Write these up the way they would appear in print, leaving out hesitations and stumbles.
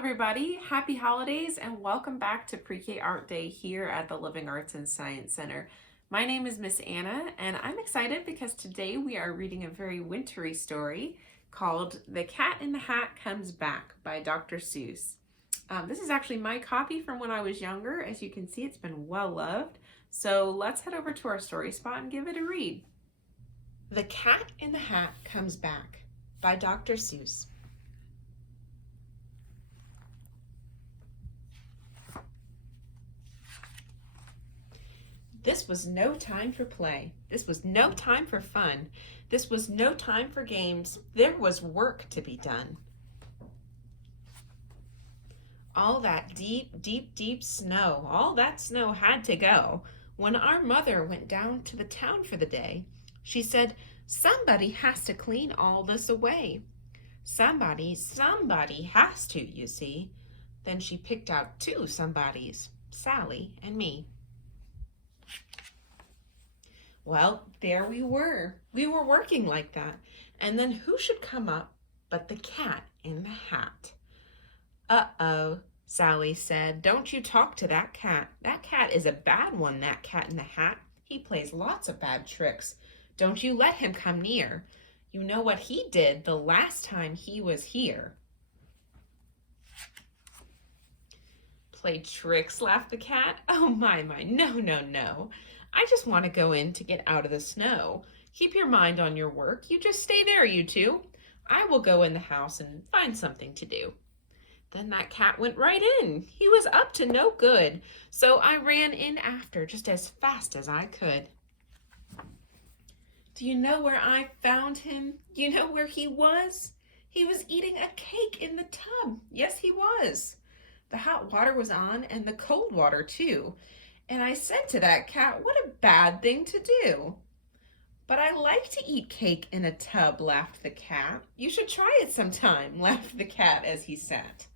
everybody. Happy holidays and welcome back to Pre-K Art Day here at the Living Arts and Science Center. My name is Miss Anna and I'm excited because today we are reading a very wintry story called The Cat in the Hat Comes Back by Dr. Seuss. This is actually my copy from when I was younger. As you can see, it's been well loved. So let's head over to our story spot and give it a read. The Cat in the Hat Comes Back by Dr. Seuss. This was no time for play. This was no time for fun. This was no time for games. There was work to be done. All that deep snow, all that snow had to go. When our mother went down to the town for the day, she said, "Somebody has to clean all this away." Somebody has to, you see. Then she picked out two somebodies, Sally and me. Well, there we were. We were working like that. And then who should come up but the cat in the hat? "Uh-oh," Sally said. "Don't you talk to that cat. That cat is a bad one, that cat in the hat. He plays lots of bad tricks. Don't you let him come near. You know what he did the last time he was here." "Play tricks," laughed the cat. "Oh, my, no. I just want to go in to get out of the snow. Keep your mind on your work. You just stay there, you two. I will go in the house and find something to do." Then that cat went right in. He was up to no good, so I ran in after just as fast as I could. Do you know where I found him? You know where he was? He was eating a cake in the tub. Yes, he was. The hot water was on and the cold water too. And I said to that cat, "What a bad thing to do." "But I like to eat cake in a tub," laughed the cat. "You should try it sometime," laughed the cat as he sat.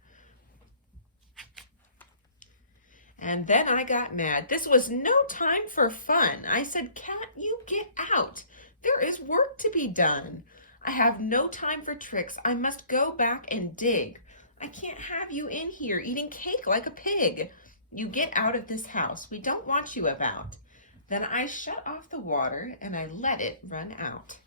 And then I got mad. This was no time for fun. I said, "Cat, you get out. There is work to be done. I have no time for tricks. I must go back and dig. I can't have you in here eating cake like a pig. You get out of this house. We don't want you about." Then I shut off the water and I let it run out.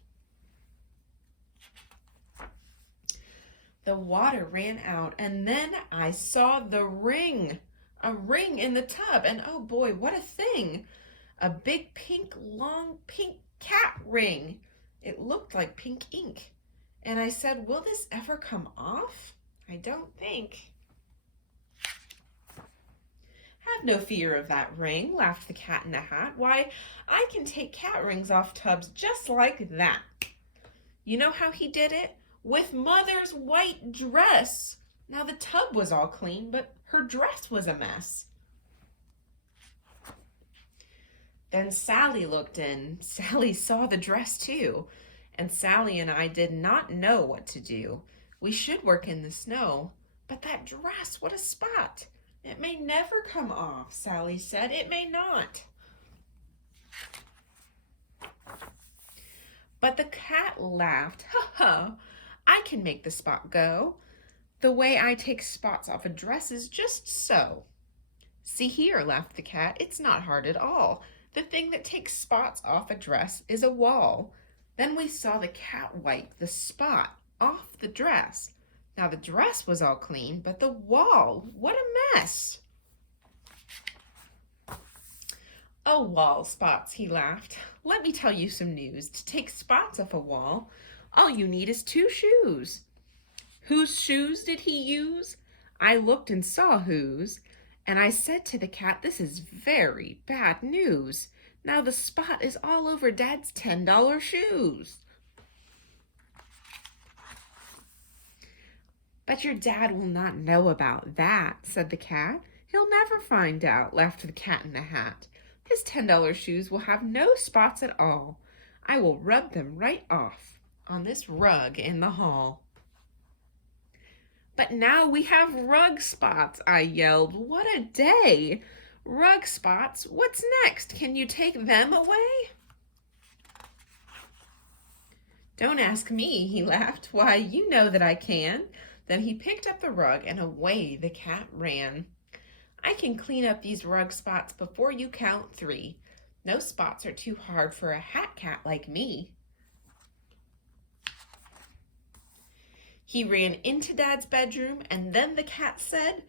The water ran out and then I saw the ring. A ring in the tub, and oh boy, what a thing. A big long pink cat ring. It looked like pink ink. And I said, "Will this ever come off? I don't think." "Have no fear of that ring," laughed the cat in the hat. "Why, I can take cat rings off tubs just like that." You know how he did it? With Mother's white dress. Now the tub was all clean, but her dress was a mess. Then Sally looked in. Sally saw the dress too. And Sally and I did not know what to do. We should work in the snow, but that dress, what a spot. "It may never come off," Sally said. "It may not." But the cat laughed. "Ha ha, I can make the spot go. The way I take spots off a dress is just so." "See here," laughed the cat. "It's not hard at all. The thing that takes spots off a dress is a wall." Then we saw the cat wipe the spot off the dress. Now the dress was all clean, but the wall, what a mess. "Oh, wall spots," he laughed. "Let me tell you some news. To take spots off a wall, all you need is two shoes." Whose shoes did he use? I looked and saw whose, and I said to the cat, "This is very bad news. Now the spot is all over Dad's $10 shoes." "But your dad will not know about that," said the cat. "He'll never find out," laughed the cat in the hat. "His $10 shoes will have no spots at all. I will rub them right off on this rug in the hall." "But now we have rug spots," I yelled. "What a day! Rug spots, what's next? Can you take them away?" "Don't ask me," he laughed. "Why, you know that I can. Then he picked up the rug and away the cat ran. I can clean up these rug spots before you count 3. No spots are too hard for a hat cat like me. He ran into Dad's bedroom, and then the cat said,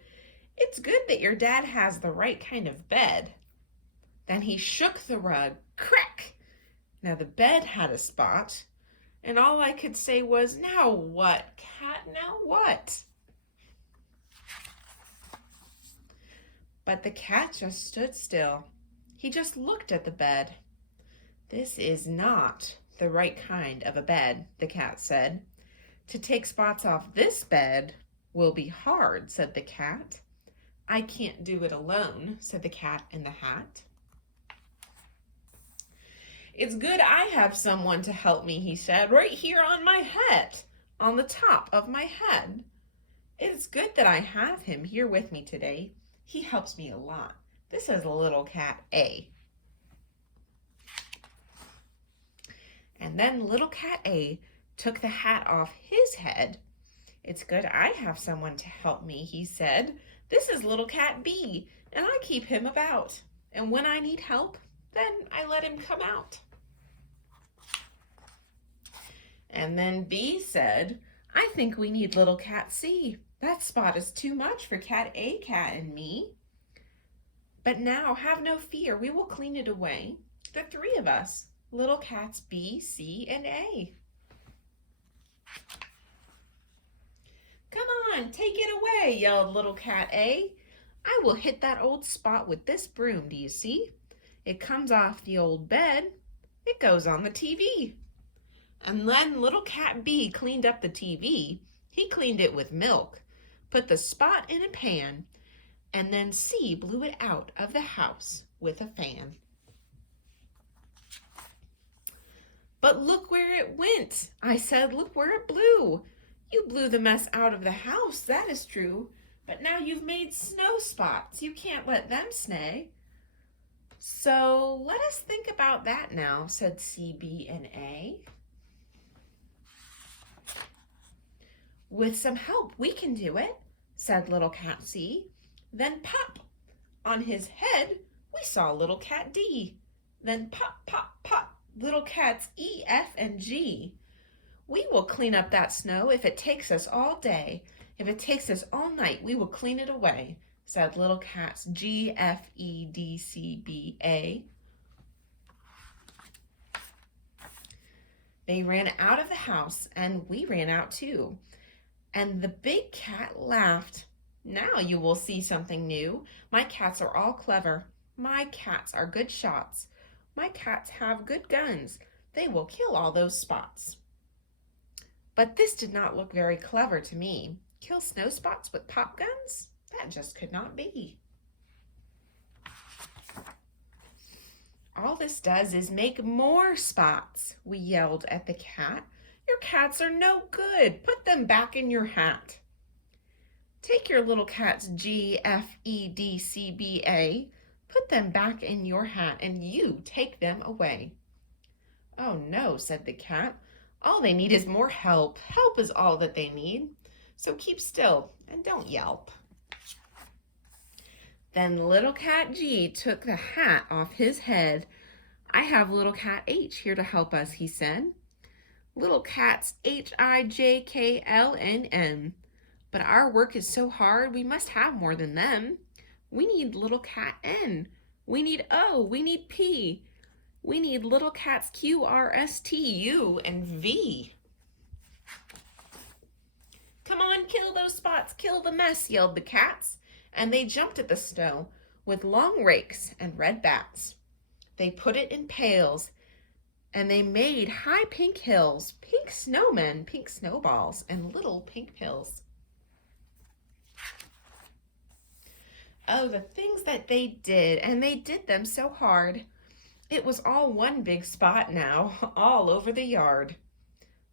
"It's good that your dad has the right kind of bed." Then he shook the rug, crack! Now the bed had a spot, and all I could say was, "Now what, cat, now what?" But the cat just stood still. He just looked at the bed. "This is not the right kind of a bed," the cat said. "To take spots off this bed will be hard," said the cat. "I can't do it alone," said the cat in the hat. "It's good I have someone to help me," he said, "right here on my head, on the top of my head. It's good that I have him here with me today. He helps me a lot. This is little cat A." And then little cat A took the hat off his head. "It's good I have someone to help me," he said. "This is little cat B, and I keep him about. And when I need help, then I let him come out." And then B said, "I think we need little cat C. That spot is too much for cat A, cat, and me. But now have no fear, we will clean it away. The 3 of us, little cats B, C, and A." "Come on, take it away," yelled little cat A. "I will hit that old spot with this broom, do you see? It comes off the old bed. It goes on the TV." And then little cat B cleaned up the TV. He cleaned it with milk, put the spot in a pan, and then C blew it out of the house with a fan. "But look where it went," I said, "look where it blew. You blew the mess out of the house, that is true, but now you've made snow spots. You can't let them stay." "So let us think about that now," said C, B, and A. "With some help, we can do it," said little cat C. Then pop! On his head, we saw little cat D. Then pop, pop, pop! Little cats E, F, and G. "We will clean up that snow if it takes us all day. If it takes us all night, we will clean it away," said little cats G, F, E, D, C, B, A. They ran out of the house, and we ran out too. And the big cat laughed. "Now you will see something new. My cats are all clever. My cats are good shots. My cats have good guns. They will kill all those spots." But this did not look very clever to me. Kill snow spots with pop guns? That just could not be. "All this does is make more spots," we yelled at the cat. "Your cats are no good. Put them back in your hat." "Take your little cats G, F, E, D, C, B, A. Put them back in your hat, and you take them away." "Oh no," said the cat. "All they need is more help. Help is all that they need. So keep still and don't yelp." Then little cat G took the hat off his head. "I have little cat H here to help us," he said. "Little cats H, I, J, K, L, and M. But our work is so hard, we must have more than them. We need little cat N. We need O. We need P. We need little cats Q, R, S, T, U, and V." "Come on, kill those spots, kill the mess," yelled the cats, and they jumped at the snow with long rakes and red bats. They put it in pails, and they made high pink hills, pink snowmen, pink snowballs, and little pink pills. Oh, the things that they did, and they did them so hard. It was all one big spot now, all over the yard.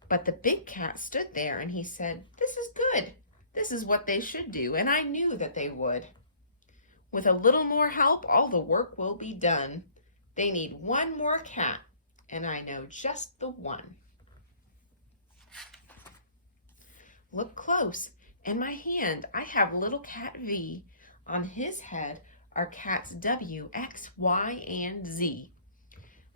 But the big cat stood there and he said, "This is good. This is what they should do, and I knew that they would. With a little more help, all the work will be done. They need one more cat, and I know just the one." Look close, In my hand, I have little cat V. On his head are cats W, X, Y, and Z.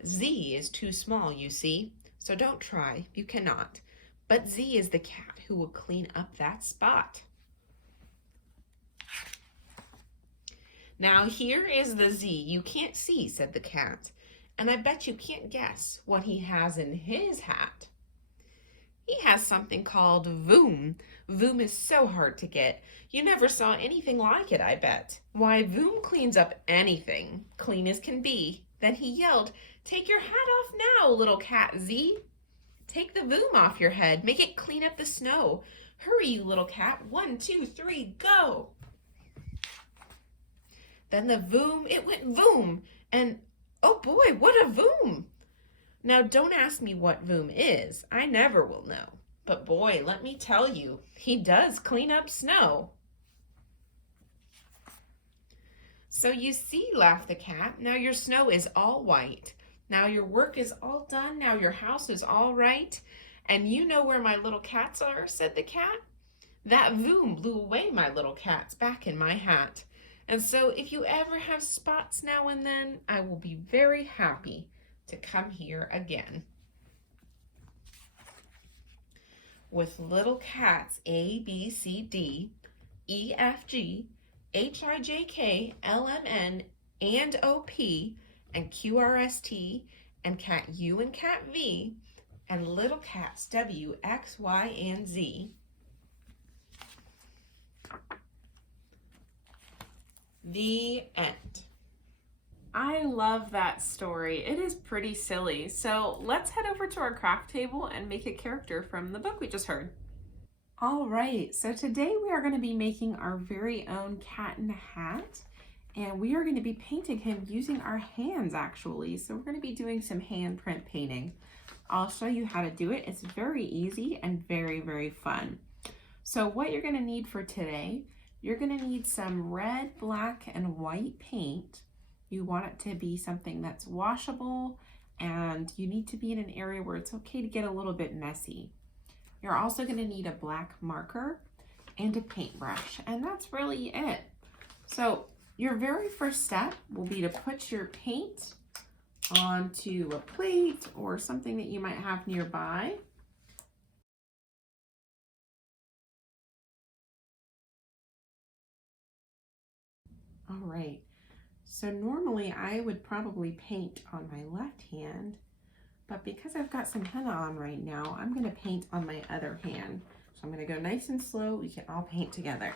Z is too small, you see, so don't try, you cannot. But Z is the cat who will clean up that spot. Now here is the Z you can't see, said the cat, and I bet you can't guess what he has in his hat. He has something called Voom. Voom is so hard to get. You never saw anything like it, I bet. Why, Voom cleans up anything, clean as can be. Then he yelled, take your hat off now, little cat Z. Take the Voom off your head, make it clean up the snow. Hurry, you little cat, 1, 2, 3, go. Then the Voom, it went Voom, and oh boy, what a Voom. Now, don't ask me what Voom is. I never will know. But boy, let me tell you, he does clean up snow. So you see, laughed the cat, now your snow is all white. Now your work is all done. Now your house is all right. And you know where my little cats are, said the cat. That Voom blew away my little cats back in my hat. And so if you ever have spots now and then, I will be very happy to come here again. With little cats A, B, C, D, E, F, G, H, I, J, K, L, M, N, and O, P, and Q, R, S, T, and cat U and cat V, and little cats W, X, Y, and Z. The end. I love that story. It is pretty silly. So let's head over to our craft table and make a character from the book we just heard. All right, so today we are going to be making our very own cat in a hat, and we are going to be painting him using our hands actually. So we're going to be doing some handprint painting. I'll show you how to do it. It's very easy and very, very fun. So what you're going to need for today, you're going to need some red, black, and white paint. You want it to be something that's washable, and you need to be in an area where it's okay to get a little bit messy. You're also going to need a black marker and a paintbrush, and that's really it. So your very first step will be to put your paint onto a plate or something that you might have nearby. All right. So normally I would probably paint on my left hand, but because I've got some henna on right now, I'm going to paint on my other hand. So I'm going to go nice and slow. We can all paint together.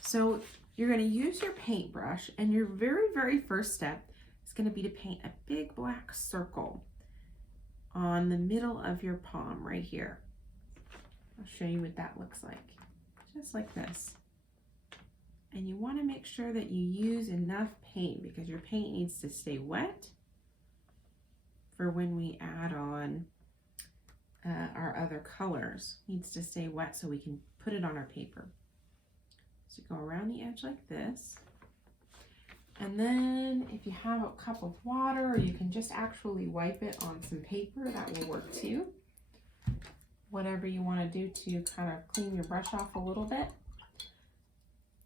So you're going to use your paintbrush, and your very, very first step is going to be to paint a big black circle on the middle of your palm right here. I'll show you what that looks like. Just like this. And you want to make sure that you use enough paint because your paint needs to stay wet for when we add on our other colors. It needs to stay wet so we can put it on our paper. So go around the edge like this. And then if you have a cup of water, or you can just actually wipe it on some paper, that will work too. Whatever you want to do to kind of clean your brush off a little bit.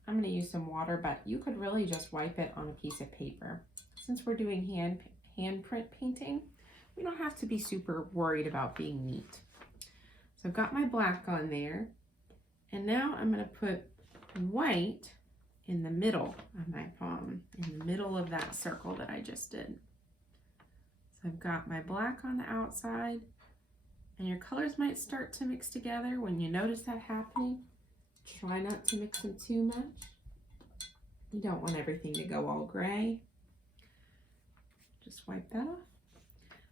I'm going to use some water, but you could really just wipe it on a piece of paper. Since we're doing handprint painting, we don't have to be super worried about being neat. So I've got my black on there, and now I'm going to put white in the middle of my palm, in the middle of that circle that I just did. So I've got my black on the outside, and your colors might start to mix together. When you notice that happening, try not to mix them too much. You don't want everything to go all gray. Just wipe that off.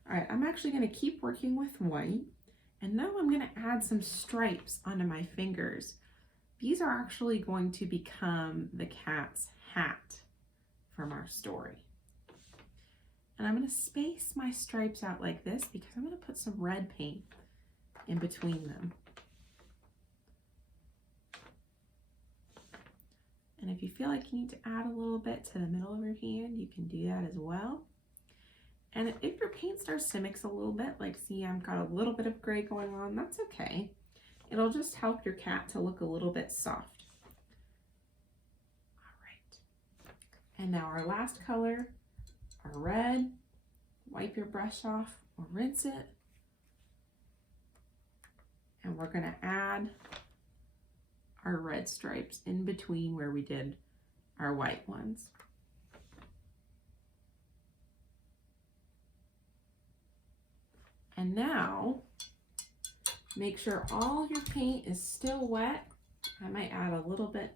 All right, I'm actually going to keep working with white, and now I'm going to add some stripes onto my fingers. These are actually going to become the cat's hat from our story. And I'm going to space my stripes out like this because I'm going to put some red paint in between them. And if you feel like you need to add a little bit to the middle of your hand, you can do that as well. And if your paint starts to mix a little bit, like see I've got a little bit of gray going on, that's okay. It'll just help your cat to look a little bit soft. All right. And now our last color, our red. Wipe your brush off or rinse it. And we're going to add our red stripes in between where we did our white ones. And now, make sure all your paint is still wet. I might add a little bit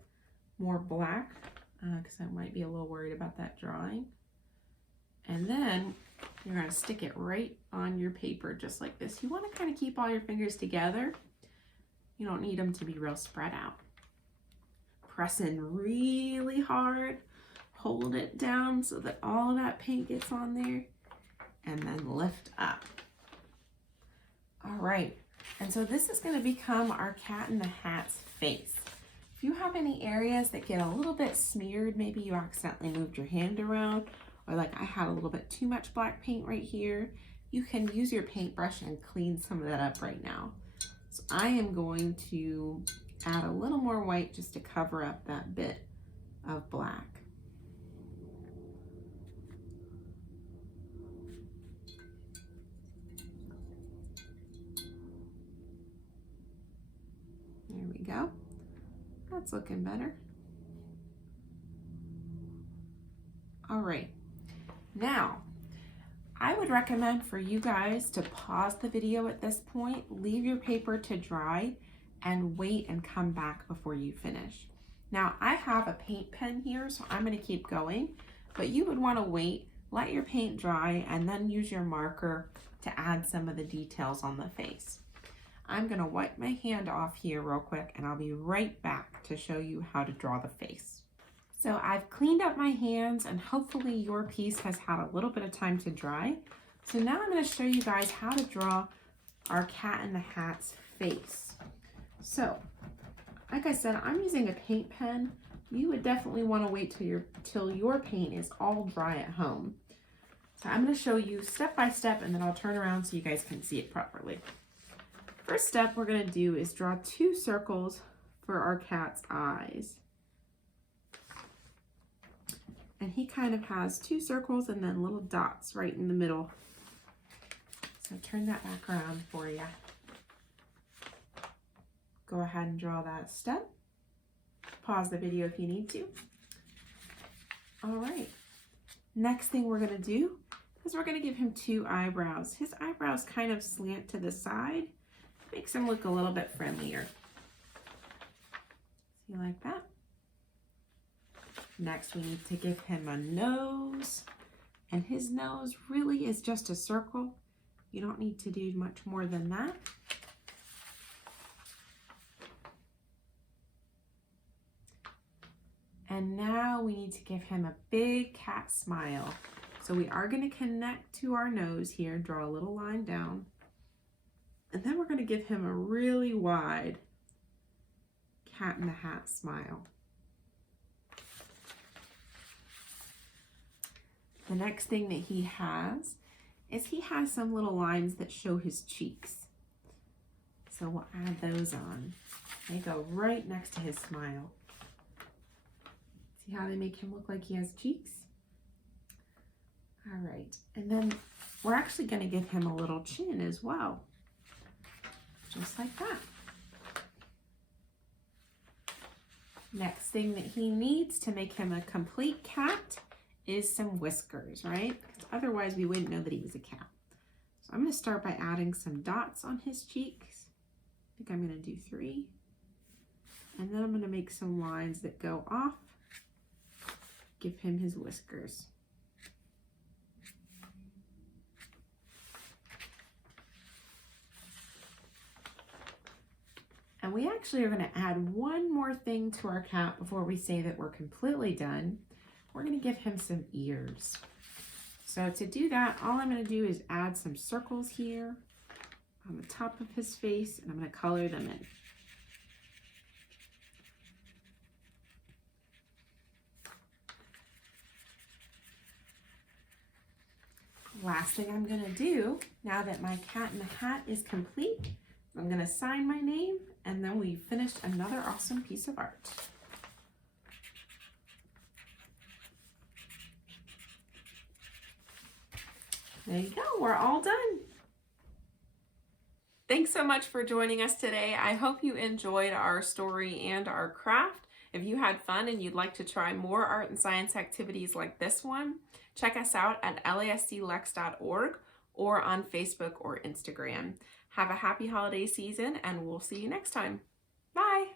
more black because I might be a little worried about that drying. And then you're going to stick it right on your paper just like this. You want to kind of keep all your fingers together. You don't need them to be real spread out. Press in really hard. Hold it down so that all of that paint gets on there. And then lift up. All right, and so this is going to become our Cat in the Hat's face. If you have any areas that get a little bit smeared, maybe you accidentally moved your hand around, or like I had a little bit too much black paint right here, you can use your paintbrush and clean some of that up right now. So I am going to add a little more white just to cover up that bit of black. There we go. That's looking better. All right. Now, I would recommend for you guys to pause the video at this point, leave your paper to dry, and wait and come back before you finish. Now, I have a paint pen here, so I'm going to keep going, but you would want to wait, let your paint dry, and then use your marker to add some of the details on the face. I'm going to wipe my hand off here real quick, and I'll be right back to show you how to draw the face. So I've cleaned up my hands, and hopefully your piece has had a little bit of time to dry. So now I'm going to show you guys how to draw our Cat in the Hat's face. So, like I said, I'm using a paint pen. You would definitely want to wait till your paint is all dry at home. So I'm going to show you step by step, and then I'll turn around so you guys can see it properly. First step we're going to do is draw 2 circles for our cat's eyes. And he kind of has 2 circles and then little dots right in the middle. So turn that back around for you. Go ahead and draw that step. Pause the video if you need to. All right. Next thing we're going to do is we're going to give him 2 eyebrows. His eyebrows kind of slant to the side. Makes him look a little bit friendlier. See, like that? Next, we need to give him a nose. And his nose really is just a circle. You don't need to do much more than that. And now we need to give him a big cat smile. So we are going to connect to our nose here, draw a little line down. And then we're going to give him a really wide Cat in the Hat smile. The next thing that he has is he has some little lines that show his cheeks. So we'll add those on. They go right next to his smile. See how they make him look like he has cheeks? All right, and then we're actually going to give him a little chin as well. Just like that. Next thing that he needs to make him a complete cat is some whiskers, right? Because otherwise we wouldn't know that he was a cat. So I'm going to start by adding some dots on his cheeks. I think I'm going to do 3. And then I'm going to make some lines that go off. Give him his whiskers. And we actually are going to add one more thing to our cat before we say that we're completely done. We're going to give him some ears. So to do that, all I'm going to do is add some circles here on the top of his face, and I'm going to color them in. Last thing I'm going to do, now that my Cat in the Hat is complete, I'm going to sign my name And then we finished another awesome piece of art. There you go, we're all done. Thanks so much for joining us today. I hope you enjoyed our story and our craft. If you had fun and you'd like to try more art and science activities like this one, check us out at lasclex.org or on Facebook or Instagram. Have a happy holiday season, and we'll see you next time. Bye.